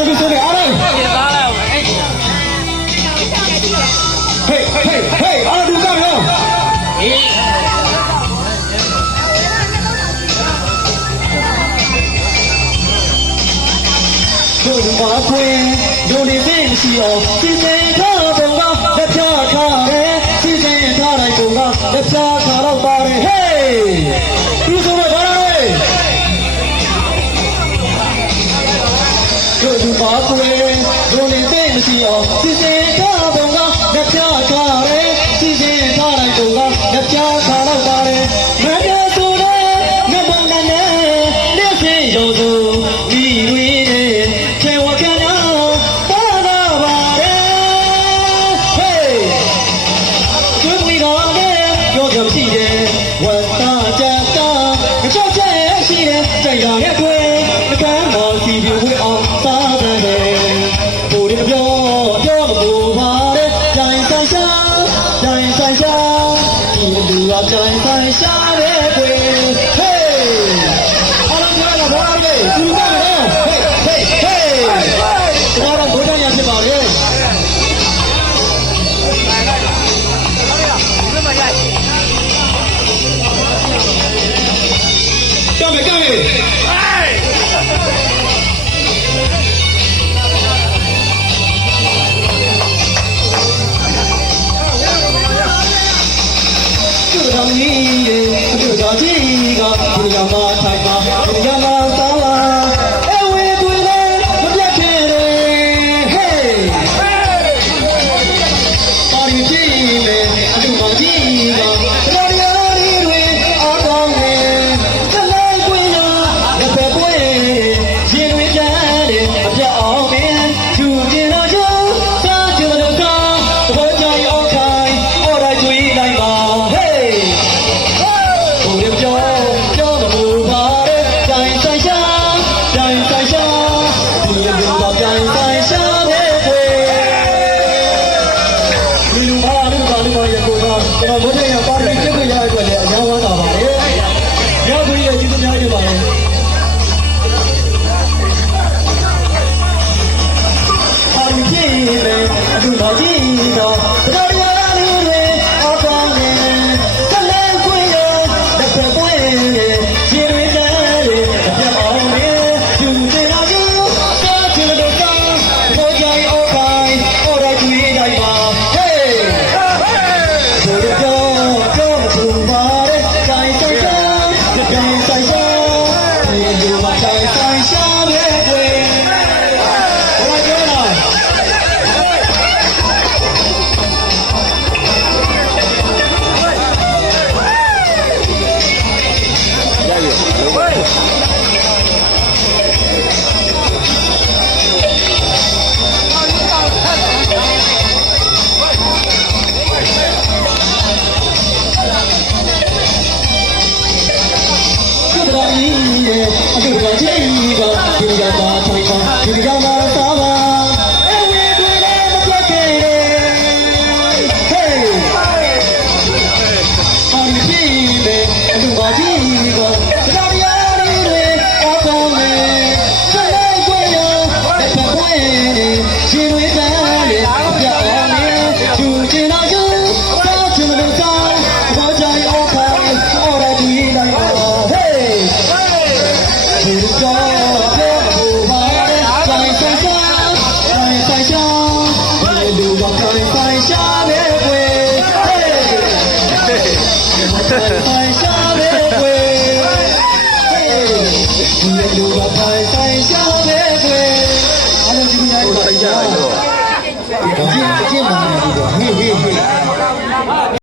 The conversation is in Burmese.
အားလုံးဆိုတယ်အားလုံး Hey, hey, hey,အားလုံးကြရောတို့ဘာခွေတို့နေသိရှိအောင်စီစဉ်ထားပုံကလက်ဖြာထားတယ်စီစဉ်ထားတိုင်းပုံကလက်ဖြာထားတော့ပါတယ် Hey ဒီဆိုတော့ဘာလဲတို့ဘာခွေတို့နေသိရှိအောင်စီစဉ်ထားပုံကလက်ဖြာထားတယ်စီစဉ်ထားတိုင်းပုံကလက်ဖြာထားတော့ပါတယ်မပြဆိုတဲ့မပုံနဲ့လက်ဖြင့်ရောစုဒီတွေHey,